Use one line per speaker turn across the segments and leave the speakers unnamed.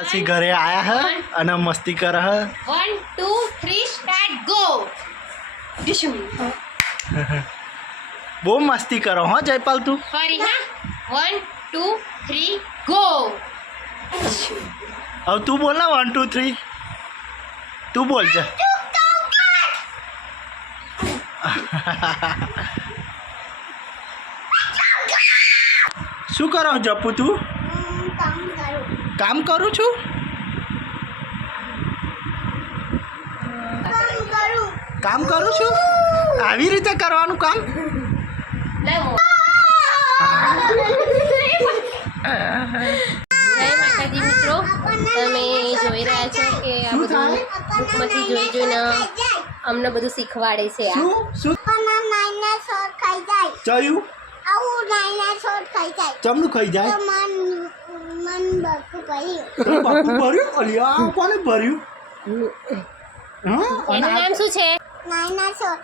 પછી ઘરે આયા હ અને મસ્તી કર હ.
One two three start go
બહુ મસ્તી કરો હો જયપાલ તું.
ફરી હા. વન ટુ થ્રી ગો
હવે તું બોલ ને વન ટુ થ્રી તું બોલ જા. શું કરો જપુ તું? કામ કરું છું? કામ કરું છું? આવી રીતે કરવાનું કામ?
મિત્રો. તમે જોઈ રહ્યા છો કે આ બધું? બુકમાંથી જોઈ જોઈને અમને બધું શીખવાડે છે
ચમનું ખાઈ જાય? બાપુ ભર્યું? અલ્યા કોને ભર્યું? હા?
એનું નામ શું છે? ડાયનાસોર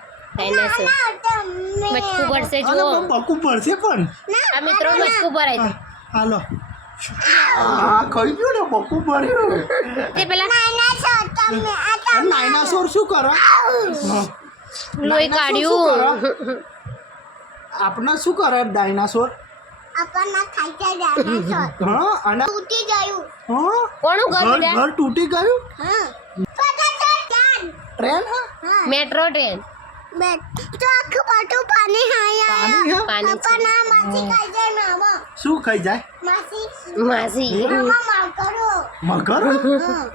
મટકું ભરશે જુઓ.
બકુ ભરશે પણ.
આ મિત્રો મટકું ભરાય છે.
હાલો. હા. ખાઈ ગયું ને બકુ ભર્યું.
તે પેલા
ડાયનાસોર શું કરે.
લોહી કાઢ્યું?
આપણે શું કરે ડાયનાસોર? હા અને હા?
કોનું ઘર
ઘર
બેટા
ઘર તૂટી ગયું? ટ્રેન. હા.
Metro train.
પાણી
પાણી
શું ખાઈ જાય?
માસી.
મગર.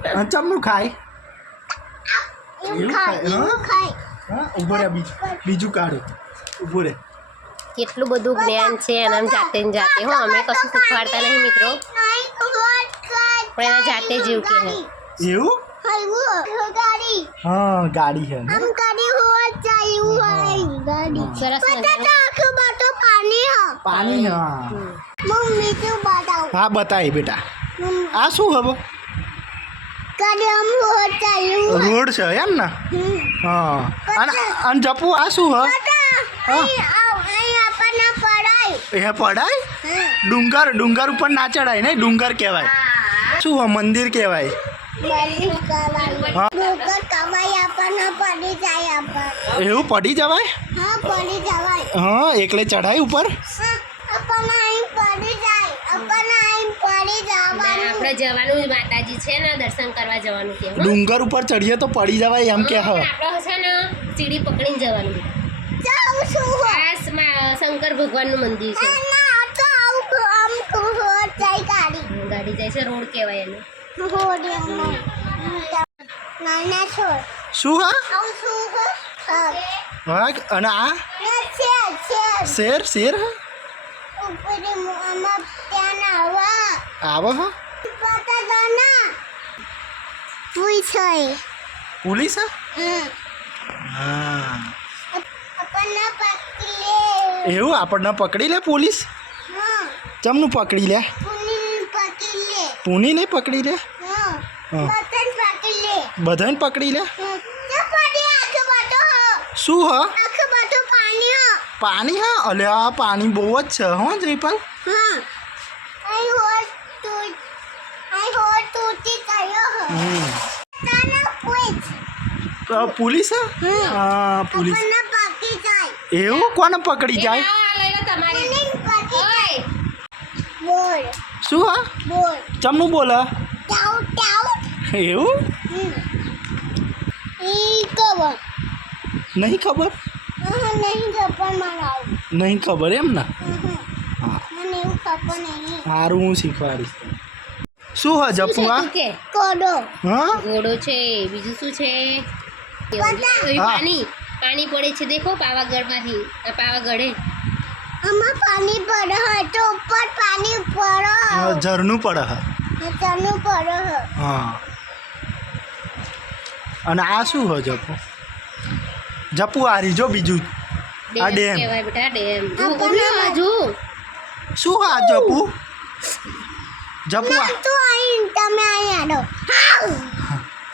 હા, ચમનું ખાય? એવું ખાય હા? હા ઊભો રે બીજું. બીજું કાઢો. ઊભો રે.
કેટલું બધું જ્ઞાન છે એના જાતે ને જાતે. હો અમે કશું શીખવાડતા નહીં મિત્રો. પણ એના જાતે જ એવું કે હે.
એવું? હા ગાડી છે. ને?
સરસ મજાનું.
પાણી હા. હા બતાવી બેટા. આ શું હવે રોડ છે એમ ને? હા. અને અને જપુ આ શું હ? એ પડાય? ડુંગર ડુંગર ઉપર ના ચડાય ને ડુંગર કહેવાય. શું હ મંદિર કહેવાય? એવું પડી જવાય? હા એકલે ચડાય ઉપર?
આપણે જવાનું જ માતાજી છે ને દર્શન કરવા જવાનું કે
ડુંગર ઉપર ચડીએ તો પડી જવાય એમ કે હ
આપણે છે ને સીડી પકડીને જવાનું. જાઉં છું. મા- શંકર ભગવાનનું મંદિર છે. ગાડી. જાય છે રોડ કહેવાય એને.
નાના છોડ.
શું હા?
આવું શું
હા. અને આ? શેર શેર. હ?
ઉપર આમાં ત્યાં આવા.
આવો હ.
પતા દાના પૂછાય
પોલીસ હ?
હમ
હા
આપણને પકડી
એવું આપણને પકડી લે પોલીસ
હા
ચમનું પકડી લે
પુની પકડી લે
પૂનીને પકડી લે
હા
હા.
બતન પકડી લે
બધાને પકડી લે
હમ. તે પડી આખો બાટો
શું હ
આખો બાટો પાણી હા
પાણી હા અલે આ પાણી બહુ જ છે હો જયપાલ
હા આઈ હોટ તું આઈ હોટ તૂટી ગયો હા
હમ.
તાના પૂછ
તો પોલીસ હ? હા પોલીસ.
આપણને પકડી જાય.
એવું? કોને પકડી જાય?
આ લઈ લો તમારી
પુની પકડી
ઓય.
બોલ.
શું હા?
બોલ.
ચમનું બોલે એવું? નહીં ખબર?
નહીં ખબર
નહીં ખબર એમ ને? સારું હું. શીખવાડીશ. શું હા જપુ આ
કોડો
હા?
ઘોડો છે બીજું શું છે. પાણી પાણી પડે છે દેખો પાવાગઢમાંથી. આ પાવાગઢે.
આમાં પાણી પડે હોય તો ઉપર પાણી પડે.
હા, ઝરણું પડે હ.
તનું પડે હોય.
હા. અને આ શું હ જપુ? જપુ આ રીજો બીજું. આ ડેમ.
કહેવાય બેટા ડેમ. જો બાજુ.
શું હા જપુ? જપુ આ.
તું અહીં તમે અહીં આડો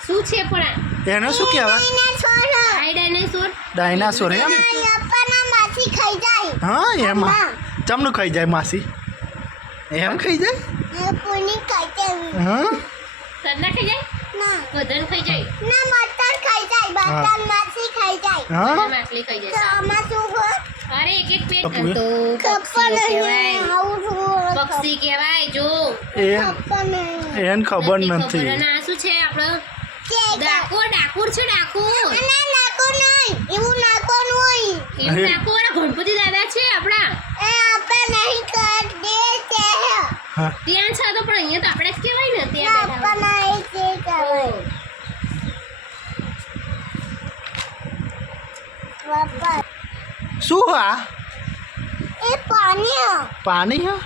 શું છે પણ
એને શું કહેવાય?
આ ડાયનાસોર
ડાયનાસોર એમ?
માસી ખાઈ જાય.
હા એમાં. ચમનું ખાઈ જાય માસી? એમ ખાઈ જાય?
પુની ખાઈ જાય.
હા?
મતદાન ના ખાઈ જાય?
ના.
બધાને ખાઈ જાય?
ના મટન ખાઈ જાય બટન માછી ખાઈ જાય.
હા?
બધા ખાઈ જાય
આમાં શું હોય?
અરે એક એક પેટ તો
ખબર
કહેવાય. પક્ષી કહેવાય જો.
એ એને ખબર નથી
આ શું છે આપણો? ડાકોર ડાકોર છે ડાકોર
ના નાખો નહીં. એવું નાખો નહીં
એવું. ડાકોર આ ગણપતિ દાદા છે આપણા.
એ આપણે નહીં કર દે છે.
ત્યાં છે તો પણ અહીંયા તો આપણે જ કહેવાય ને ત્યાં
આપણે નહીં છે કહેવાય.
શું આ?
એ પાણી હે.
પાણી હા?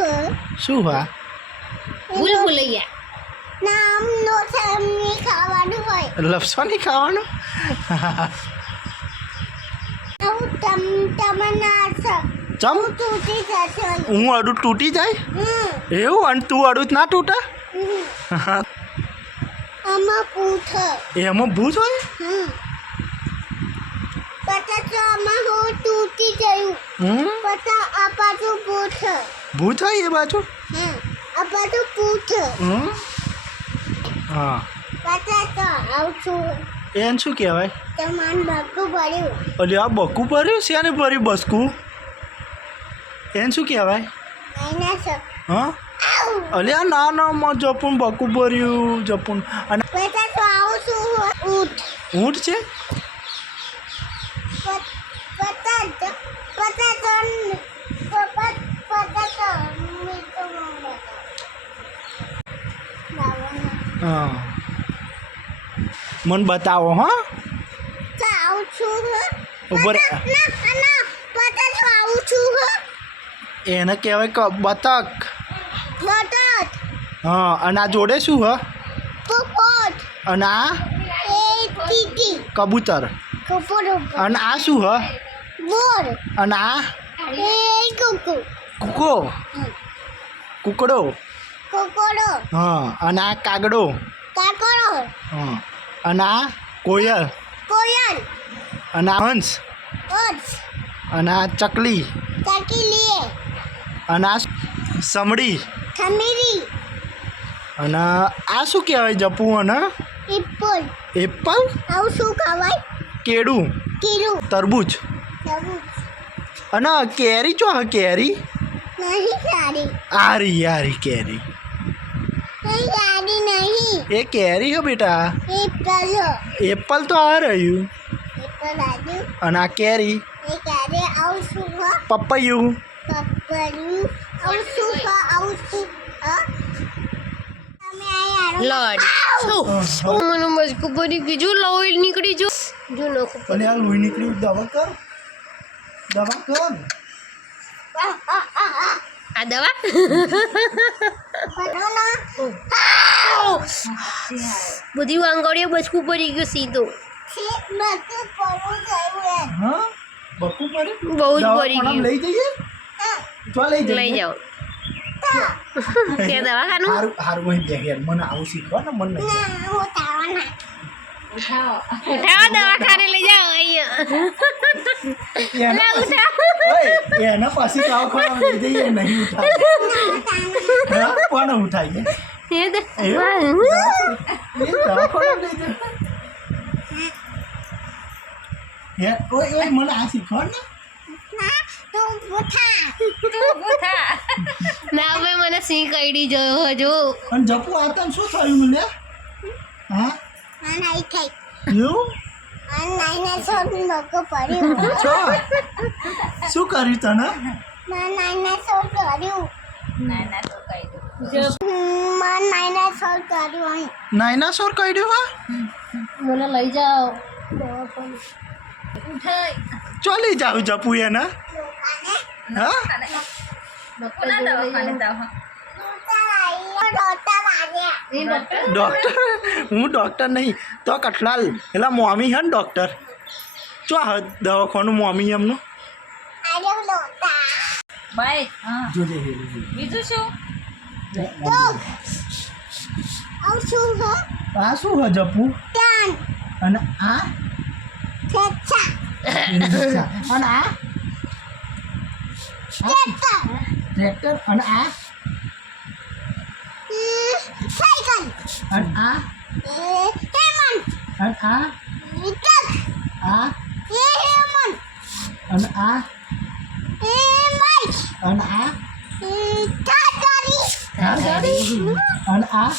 હે.
શું હા
ભૂલ ભૂલૈયા
લપસો નહીં ખાવાનું ચમ? હું અડું તૂટી જાય? એવું? અને તું અડું ના તૂટે? એમાં ભૂત હોય. ભૂત હોય? એ બાજુ? હા. એને શું કહેવાય?
તમારું બગું ભર્યું.
અલી આ બકું ભર્યું છે? ને ભર્યું બસકું? એને શું કહેવાય? હા?
આવું.
અલી આ ના ના માં જપુન બકું ભર્યું જપુન. અને ઊંટ. છે? હા. મને બતાવો હા.
આવું છું.
ઉપર
આવું છું
એને કહેવાય ક બતક.
બતક.
હા અને આ જોડે શું હ?
પોપટ
અને આ? કબૂતર. અને આ શું હ?
બોર.
અને આ?
એ કુકુ
કૂકો. કૂકડો.
કુકડો.
હા અને આ કાગડો.
કાગડો.
હા. અને આ કોયલ.
કોયલ.
અને આ હંસ.
હંસ.
અને આ ચકલી.
તાકી લીએ
અને આ સમડી.
સમડી
અને આ શું કહેવાય જપુ અને?
એપલ.
એપલ?
આવું શું કહેવાય?
કેળું.
કેળું.
તરબૂચ.
તરબૂચ.
અને કેરી ચો હ કેરી?
નહીં સારી
આરી આરી કેરી.
સારી નહીં.
એ કેરી હો બેટા?
ઇપ્પલ
એપલ તો આ રહ્યું.
એપલ આજુ
અને આ કેરી?
એ કેરી આવું શું પપૈયું.
પપૈયું
પપ્પડું આવું શું હ આવું શું હ. તમે આ યાર
લોડ. શું? મને મજકું પડી ગયું લોહી નીકળી જો. જો નખું
અને આ લોહી નીકળ્યું દવા કર. દવા કર.
આ દવા? બધી વાંગડીઓ બચકું પડી ગયું સીધું. બહુ જ પડી ગયું.
લઈ જઈએ? લઈ
જાઓ. દવાખાનું?
હારું હારું વહી બે મને આવું શીખવા ને મને નહીં.
ના હું તાવાના
ઉઠાવો દવાખાને લઈ જાઓ અહીંયા. ઉઠાવો.
એના જઈએ નહીં ઉઠાય. કોને ઉઠાઈએ મને આ શીખવા ને?
હવે મને સિંહ કઈડી જોયો હજુ
અને જપુ આ શું થયું મને? હા? એવું? શું કર્યું તને?
નાયનાસોર કર્યું.
હા?
મને લઈ જાઓ.
ચોલી જાવ જપુ એને હા.
ડોક્ટર આવ્યા
ડૉક્ટર હું ડૉક્ટર નહીં તો કઠલાલ એલા મોમી હે ને ડૉક્ટર ચો હ દવાખાનું મોમી એમનું
આવ્યો ડોક્ટર
બાય હા
જોજે
બીજું શું
તો આવું શું હો
આ શું હ જપુ
કાન
અને આ
ઠેચા
અને આ
ટ્રેક્ટર
ટ્રેક્ટર અને આ
સાયકલ.
અને આ
હેમંત.
અને આ
વિકટ
આ
એ હેમંત.
અને આ?
એ માઈક
અને આ? કાર ગાડી અને આ?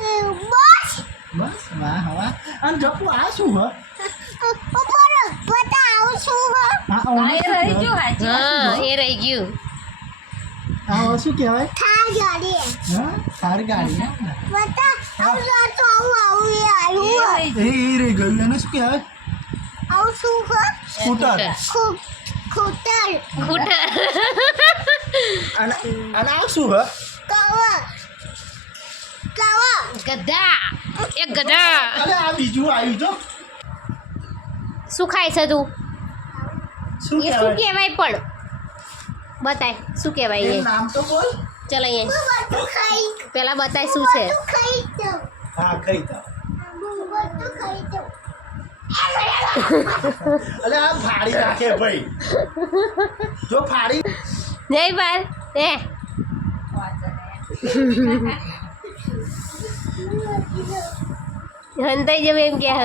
એ બોસ.
બસ વાહ વાહ. અને જપુ આ શું હ?
ઉપર બતા આવું છું હો?
આ
હા એ
શું
રહી ગયું હાજી.
હા એ રહી ગયું.
આ શું કહેવાય
થાર ગાડી
હા થાર ગાડી
બતા આવું તો આવું આવું એ
આવું
એ એ રે ગયું એને શું કહેવાય
આવું શું હો
સ્કૂટર
ખૂબ ખૂટર
ખૂટર
અને અને આ શું હ
કવા કવા
ગધા એક ગધા
અરે આ બીજું આવ્યું જો
શું ખાય છે તું
શું કહેવાય
પણ બતાય શું કહેવાય એ?
નામ તો બોલ.
ચલ અહીંયા. પેલા બતાય શું છે?
ખાઈ
હા તા
ખાઈ જાઉં
અલે આ ફાડી નાખે ભાઈ. જો ફાડી.
જય બાર. એ. હંતાઈ જવે એમ કે હ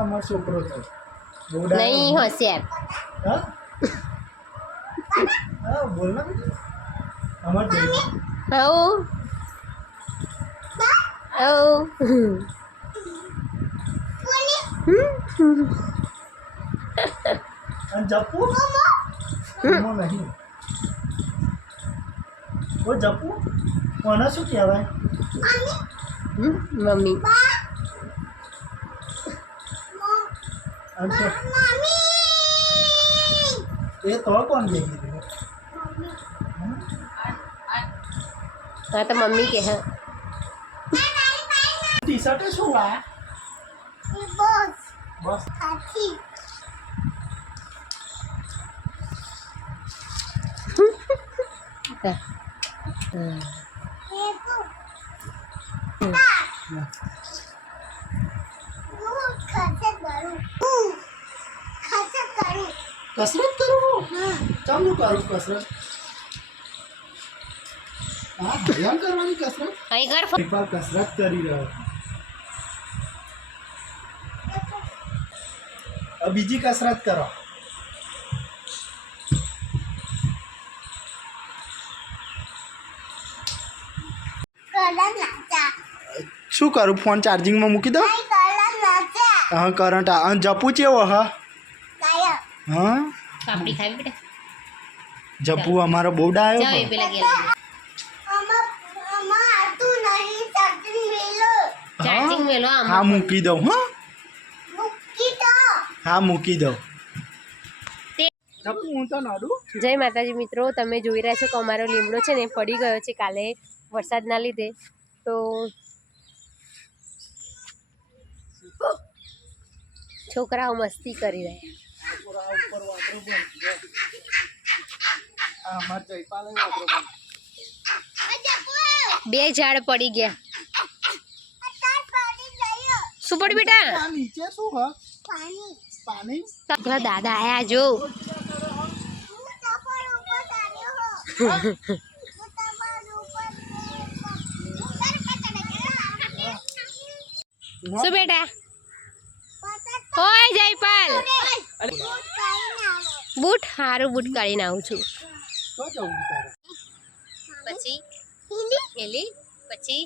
અમારો છોકરો તો. બહુ ડાયો.
નહીં હોશિયાર
હા હા બોલ ના બેટા અમાર જઈ
હવ હવ
અને જપુ મો નહીં ઓ જપુ કોને શું કહેવાય
મમ્મી
એ તો કોણ લઈ ગયું
હા તો મમ્મી કે હા
ટી શર્ટ શું આ
બોસ
બસ
હાથી
હમ.
એ તું
કસરત કરું.
હા
ચાલુ કરું કસરત. હા ધ્યાન કરવાની કસરત.
કઈ કર
પપ્પા કસરત કરી રહ્યો બીજી કસરત કરો. શું કરું? ફોન ચાર્જિંગમાં મૂકી દો હા કરંટ જપુ ચેવો હ. હા?
પાપડી ખાવી બેટા
જપુ અમારો બોડા આવ્યો
જાઓ પેલા ગેલા
ચાર્જિંગ મેલો
ચાર્જિંગ મેલો આમ.
હા મૂકી દઉં હા.
મૂકી દો
હા મૂકી દઉં.
તે-
તો
જય માતાજી મિત્રો તમે જોઈ રહ્યા છો કે અમારો લીમડો છે ને પડી ગયો છે કાલે વરસાદના લીધે. તો છોકરાઓ મસ્તી કરી રહ્યા.
આ અમાર જયપાલ વાપરો પણ.
બે ઝાડ પડી ગયા.
તાર પાણી લઈયો
શું પડ્યું બેટા?
આ નીચે શું હ
પાણી
પાણી
પેલા દાદા આયા જો.
હું તપર ઉપર ચાલ્યો હો હું તપર ઉપર ઉપર પકડ કે
શું બેટા? ઓય જયપાલ. બૂટ હારું બૂટ કાઢીને આવું છું. પછી હેલી પછી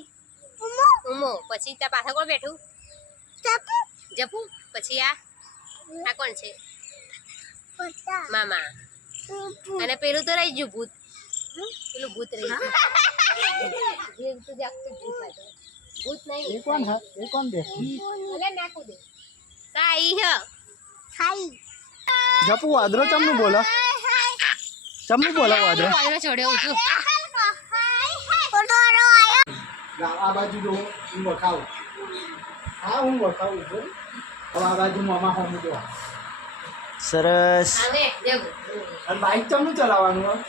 ઉમો. પછી ત્યાં પાછા કોણ બેઠું? જપુ પછી આ આ કોણ છે? મામા. અને પેલું તો રહી ગયું ભૂત. પેલું ભૂત રહી ગયું. ભૂત પાછળ. ભૂત
એ
નહીં
કોણ હ? કોણ દે
અલે નાખું દે. સાઈ હ.
જપુ વાદરો ચમનું બોલો? ચમનું બોલો વાદરો?
વાદળો છોડ્યો છું
આ બાજુ જો હું વખાવું. હા હું વખાવું છું. હવે આ બાજુ મામા હોમ જો સરસ. બાઈક ચમનું ચલાવવાનું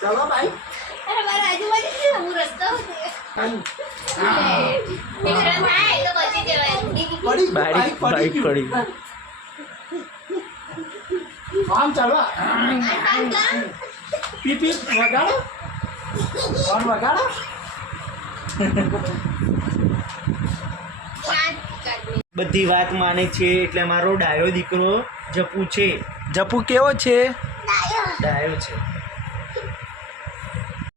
ચલો
અરે મારા આજુબાજુ હું રસ્તો તો બચી જવાય
પડી પડી આમ ચાલવા પી પી વગાડો. કોણ વગાડો.
બધી વાત માને છે એટલે મારો ડાયો દીકરો જપુ છે.
જપુ કેવો છે?
ડાયો
ડાયો છે.